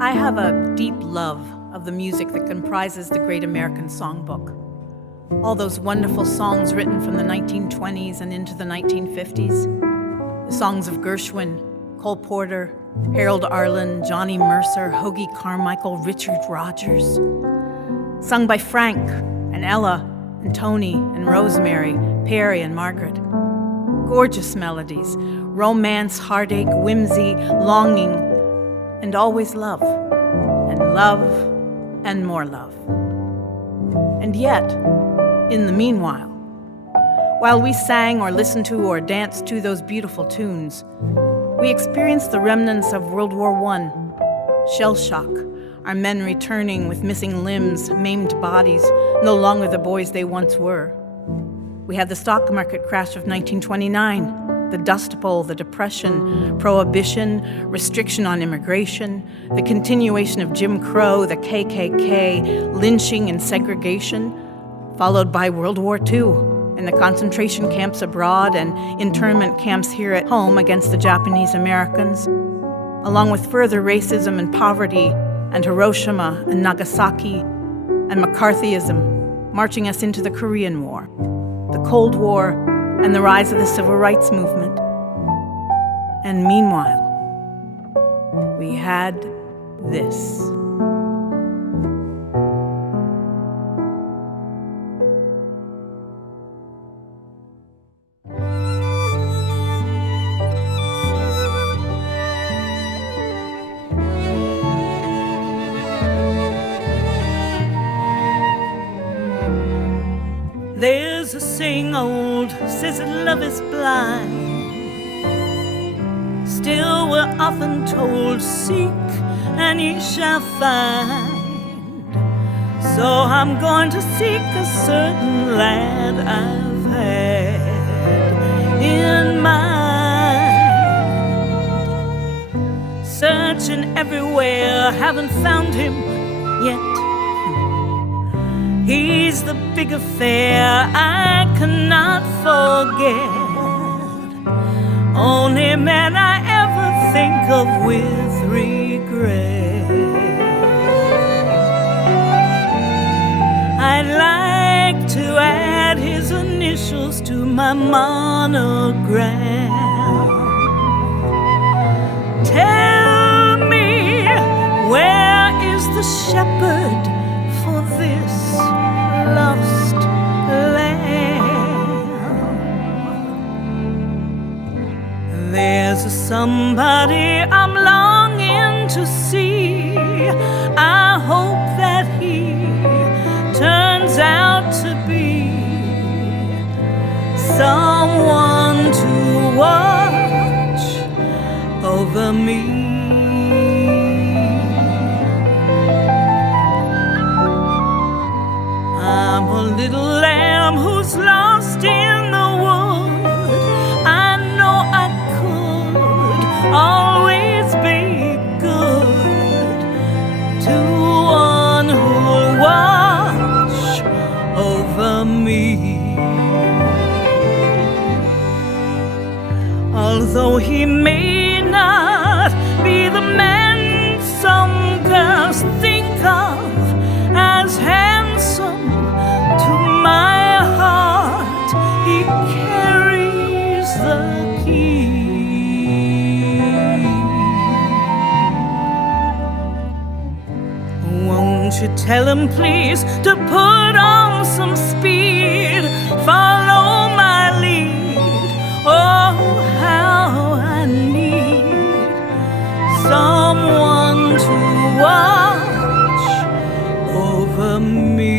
I have a deep love of the music that comprises the Great American Songbook. All those wonderful songs written from the 1920s and into the 1950s. The songs of Gershwin, Cole Porter, Harold Arlen, Johnny Mercer, Hoagie Carmichael, Richard Rodgers. Sung by Frank and Ella and Tony and Rosemary, Perry and Margaret. Gorgeous melodies, romance, heartache, whimsy, longing, and always love, and more love. And yet, in the meanwhile, while we sang or listened to or danced to those beautiful tunes, we experienced the remnants of World War I, shell shock, our men returning with missing limbs, maimed bodies, no longer the boys they once were. We had the stock market crash of 1929, the Dust Bowl, the Depression, Prohibition, restriction on immigration, the continuation of Jim Crow, the KKK, lynching and segregation, followed by World War II and the concentration camps abroad and internment camps here at home against the Japanese Americans, along with further racism and poverty and Hiroshima and Nagasaki and McCarthyism marching us into the Korean War, the Cold War, and the rise of the Civil Rights Movement. And meanwhile, we had this. There's a saying old, says that love is blind. Still we're often told, seek and ye shall find. So I'm going to seek a certain lad I've had in mind. Searching everywhere, haven't found him yet. He's the big affair I cannot forget. Only man I ever think of with regret. I'd like to add his initials to my monogram. Tell me, where is the shepherd for this lost lamb? There's a somebody I'm longing to see. I hope that he turns out to be someone to watch over me. I'm a little lamb who's lost in the wood. I know I could always be good to one who'll watch over me. Although he may not be the man some girls think of as handsome, to my heart he carries the key. Won't you tell him please to put on some speed, follow my lead? Oh, how I need someone to watch over me.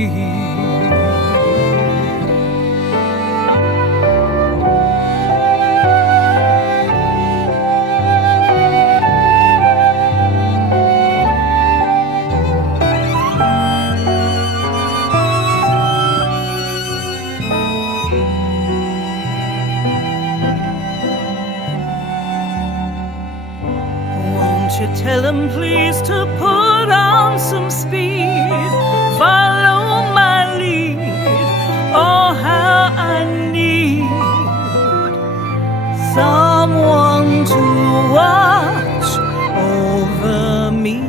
Tell him please to put on some speed, follow my lead. Oh, how I need someone to watch over me.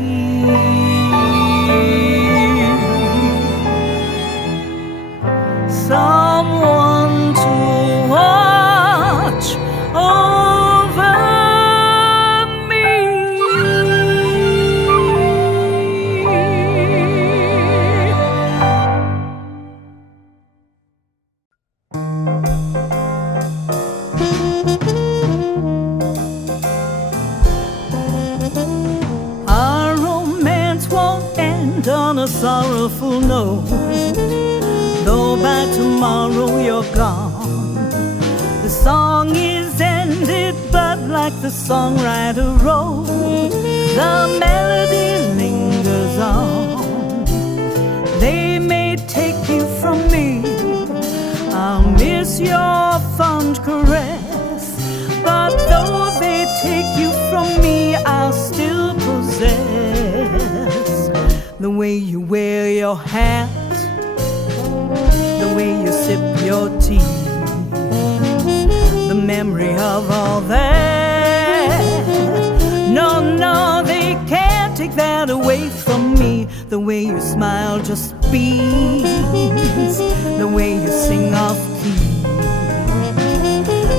a sorrowful note. Though by tomorrow you're gone, the song is ended, but like the songwriter wrote, the melody lingers on. They may take you from me, I'll miss your fond caress, but though they take you from me, I'll still possess the way you wear your hat, the way you sip your tea, the memory of all that. No, no, they can't take that away from me. The way you smile just beams, the way you sing off key,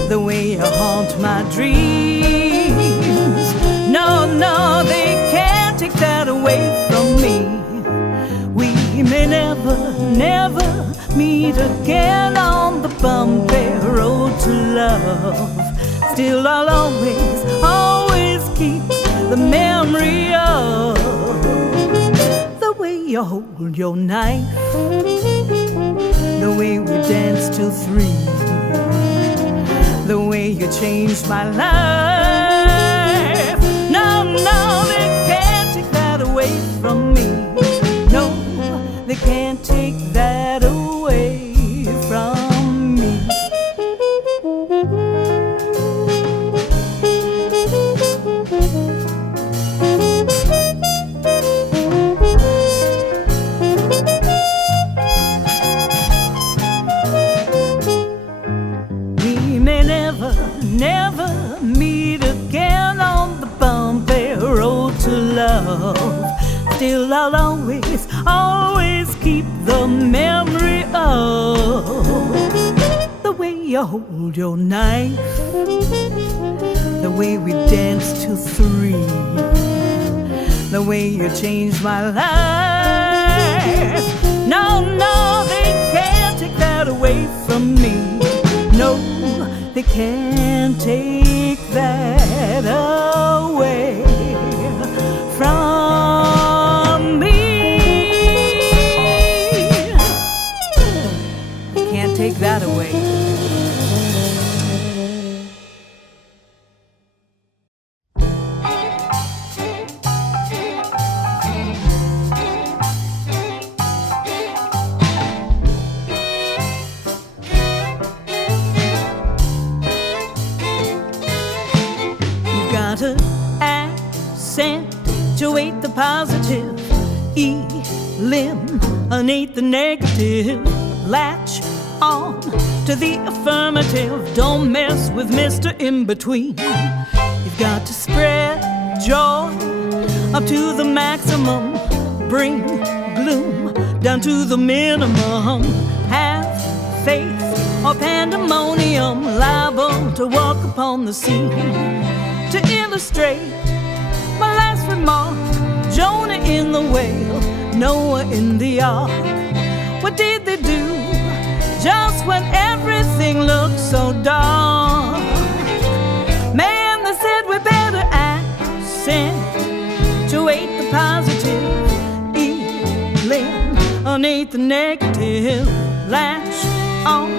the way you haunt my dreams. No, no, they can't take that away from me. We may never, never meet again on the bumpy road to love. Still I'll always, always keep the memory of the way you hold your knife, the way we danced till 3, the way you changed my life. No, no, they can't take that away from me. No, they can't take that away from me. We may never, never meet again on the bumpy road to love. Still I'll always, always keep the memory of the way you hold your knife, the way we danced till 3, the way you changed my life. No, no, they can't take that away from me. No, they can't take that away from me. Can't take that away. Got to accentuate the positive, eliminate the negative, latch on to the affirmative. Don't mess with Mr. In-Between. You've got to spread joy up to the maximum, bring gloom down to the minimum. Have faith or pandemonium, liable to walk upon the scene. To illustrate my last remark, Jonah in the whale, Noah in the ark. What did they do just when everything looked so dark? Man, they said we better accentuate the positive, eliminate the negative, latch on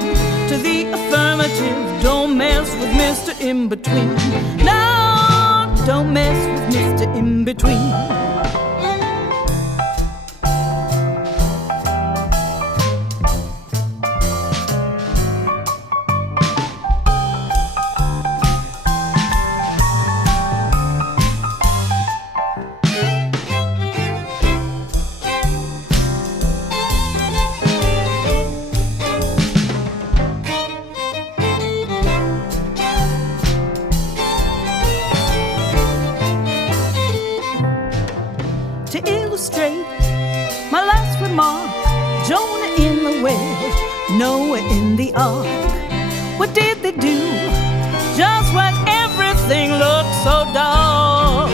to the affirmative. Don't mess with Mr. In-Between. No, don't mess with Mr. In-Between. To illustrate my last remark, Jonah in the whale, Noah in the ark. What did they do just when everything looked so dark?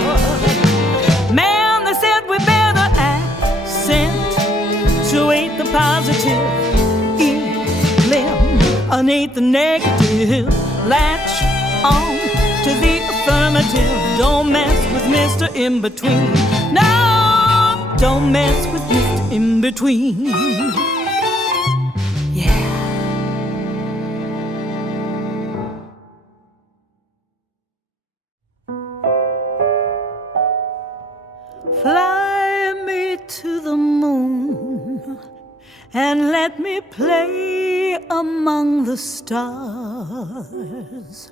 Man, they said we better accentuate the positive, eliminate the negative, latch on to the affirmative. Don't mess with Mr. In-Between. No, Don't mess with Mr. In Between. Yeah. Fly me to the moon and let me play among the stars.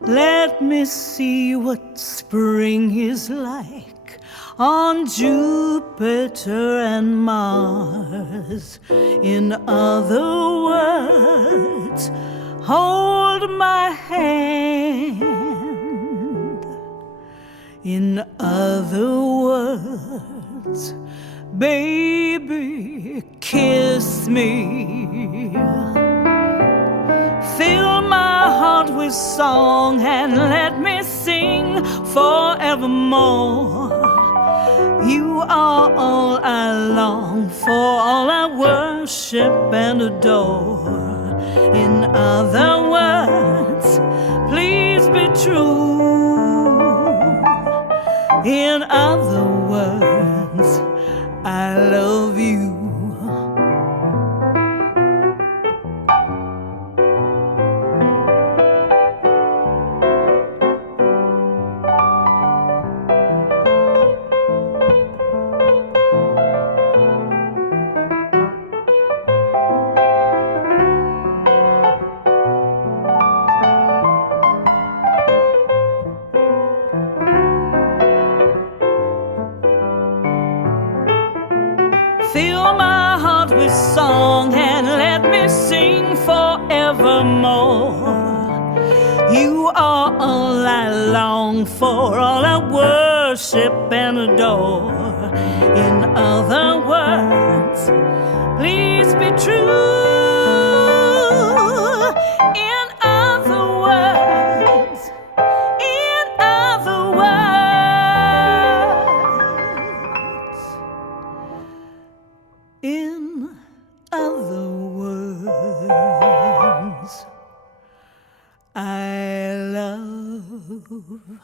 Let me see what spring is like on Jupiter and Mars. In other words, hold my hand. In other words, baby, kiss me. Fill my heart with song and let me sing forevermore. You are all I long for, all I worship and adore. In other words, please be true. In other words, I love you. Fill my heart with song and let me sing forevermore. You are all I long for, all I worship and adore. In other words, please be true. In other words, in other words, in other words, I love you.